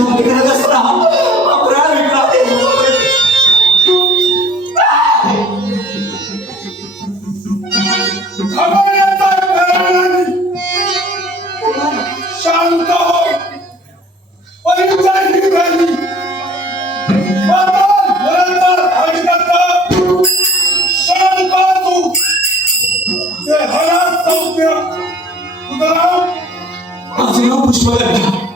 तिकडून तिकडे असता आपल्या शांत शांत पुष्प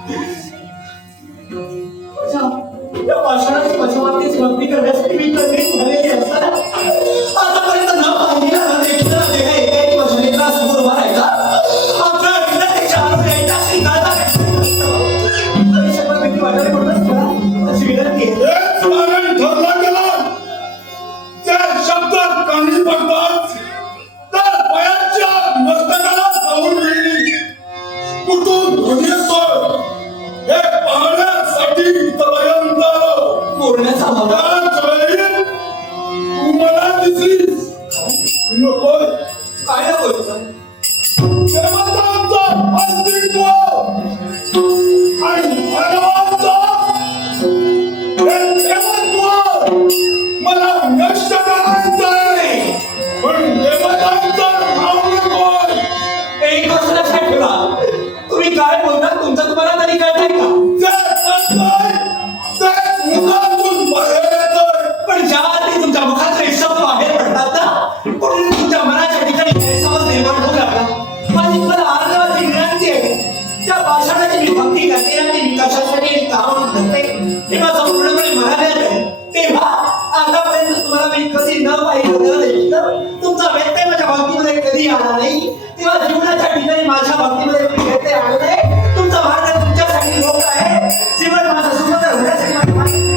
माझ्या बाबतीमध्ये मी घेते आलेलं आहे तुमचा मार्ग तुमच्यासाठी लोक आहे. जीवन माझं सुंदर होण्यासाठी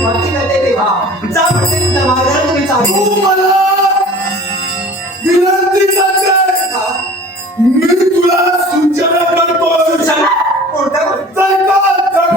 भक्ती करते तेव्हा जा म्हणते तुमच्या मार्गावर तुम्ही चालू. विनंती करते. मी तुला सूचना करतो. सूचना? कोणत्या जगायचं तर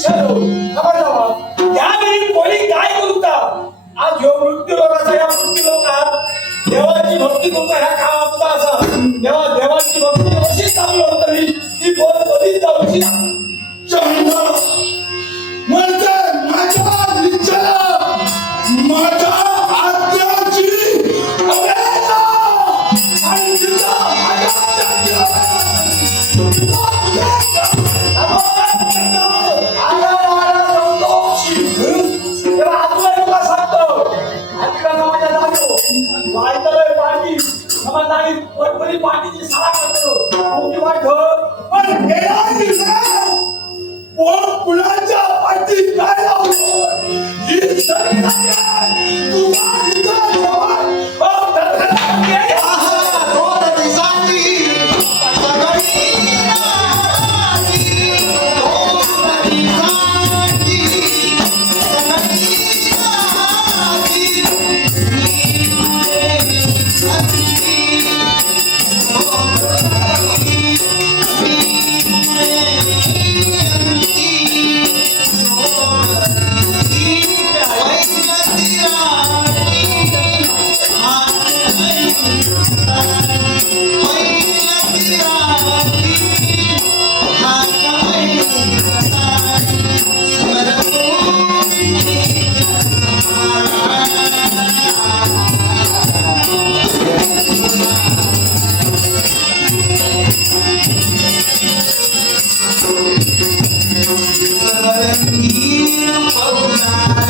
इच्छलो आपण त्यावेळी कोणी काय आज ह्यो मृत्यू लोकाचा या मृत्यू देवाची भक्ती करूता ह्या काम आमचा देवा देवाची भक्ती अशी चालू होतली ती बोल कधी जाऊची चंद्र म्हणजे माझ्या pode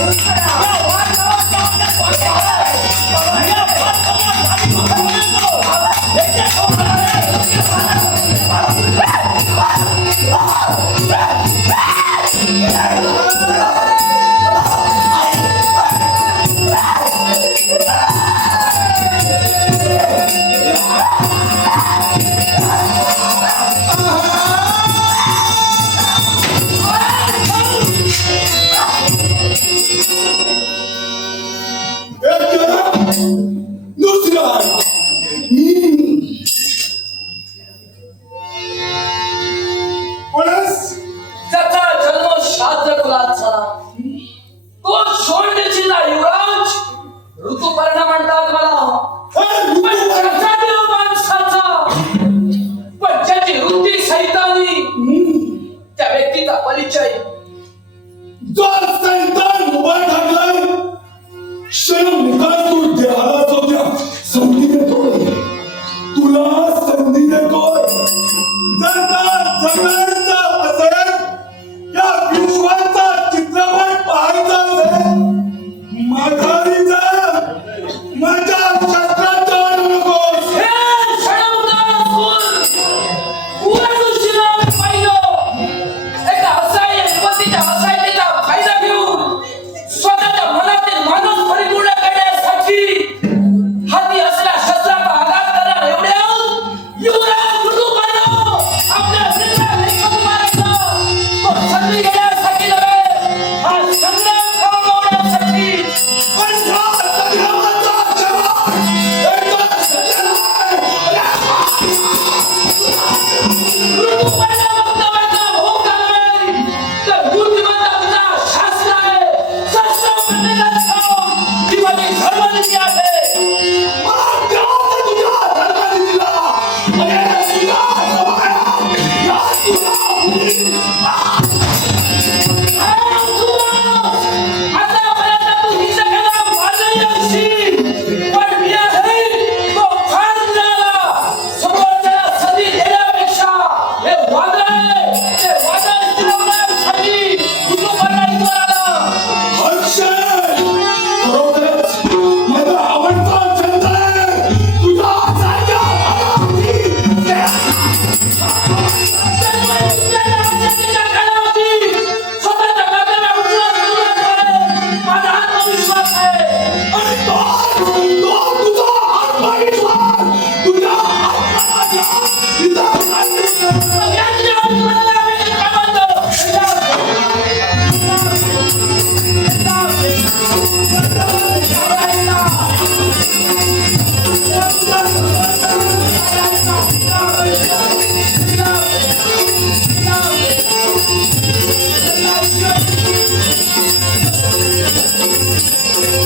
Yeah! E te non si dai!